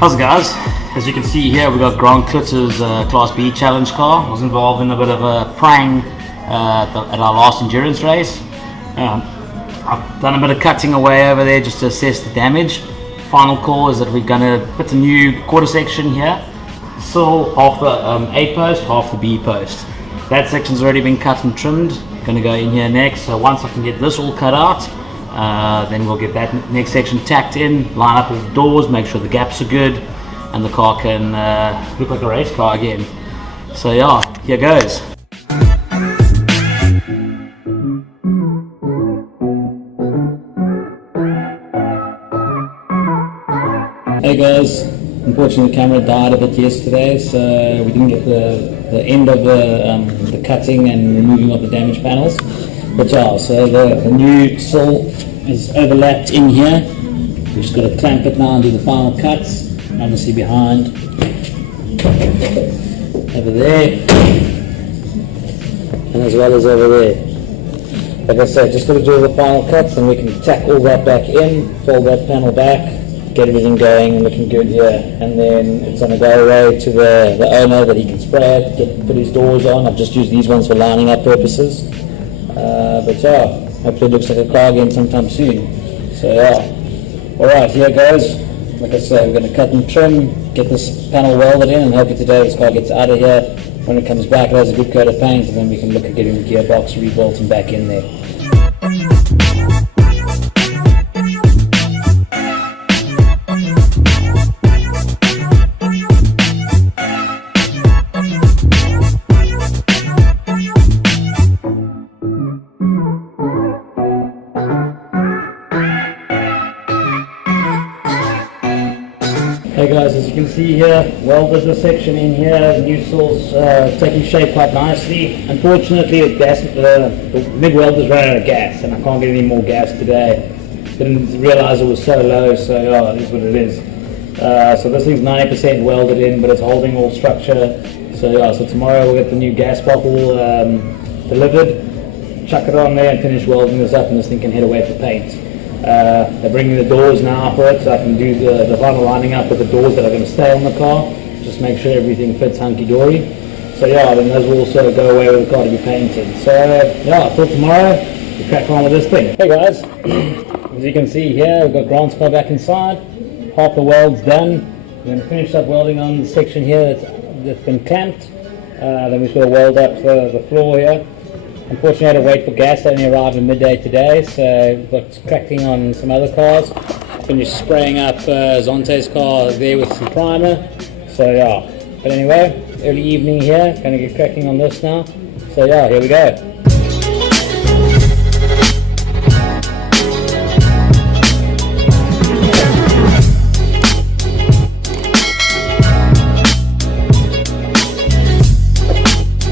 How's it, guys? As you can see here, we've got Grant Klitter's Class B Challenge car. I was involved in a bit of a prang at our last endurance race. I've done a bit of cutting away over there just to assess the damage. Final call is that we're going to put a new quarter section here. So half the A post, half the B post. That section's already been cut and trimmed. Going to go in here next. So once I can get this all cut out, then we'll get that next section tacked in, line up all the doors, make sure the gaps are good, and the car can look like a race car again. So yeah, here goes. Hey guys, unfortunately the camera died a bit yesterday, so we didn't get the end of the cutting and removing of the damaged panels. But yeah, so the new sill is overlapped in here. We've just got to clamp it now and do the final cuts. Obviously behind, over there, and as well as over there. Like I said, just got to do the final cuts and we can tack all that back in, fold that panel back, get everything going and looking good here. And then it's going to go away to the owner that he can spray it, put his doors on. I've just used these ones for lining up purposes. But yeah, hopefully it looks like a car again sometime soon. So yeah, alright, here goes. Like I said, we're going to cut and trim, get this panel welded in, and hopefully today this car gets out of here. When it comes back, it has a good coat of paint, and then we can look at getting the gearbox rebuilt and back in there. Hey guys, as you can see here, welded the section in here, the new sill's taking shape quite nicely. Unfortunately, the MIG welder's running out of gas and I can't get any more gas today. Didn't realise it was so low, so yeah, it is what it is. So this thing's 90% welded in, but it's holding all structure. So yeah, so tomorrow we'll get the new gas bottle delivered, chuck it on there and finish welding this up, and this thing can head away for paint. They're bringing the doors now for it, so I can do the final lining up with the doors that are going to stay on the car, just make sure everything fits hunky-dory. So yeah, then those will also go away with the car to be painted. So yeah, till tomorrow, we'll crack on with this thing. Hey guys, as you can see here, we've got Grant's car back inside, half the weld's done. We're going to finish up welding on the section here that's been clamped. Then we've got to weld up the floor here. Unfortunately, I had to wait for gas. That only arrived at midday today, so we've got cracking on some other cars. Finished spraying up Zonte's car there with some primer. So yeah, but anyway, early evening here, going to get cracking on this now. So yeah, here we go.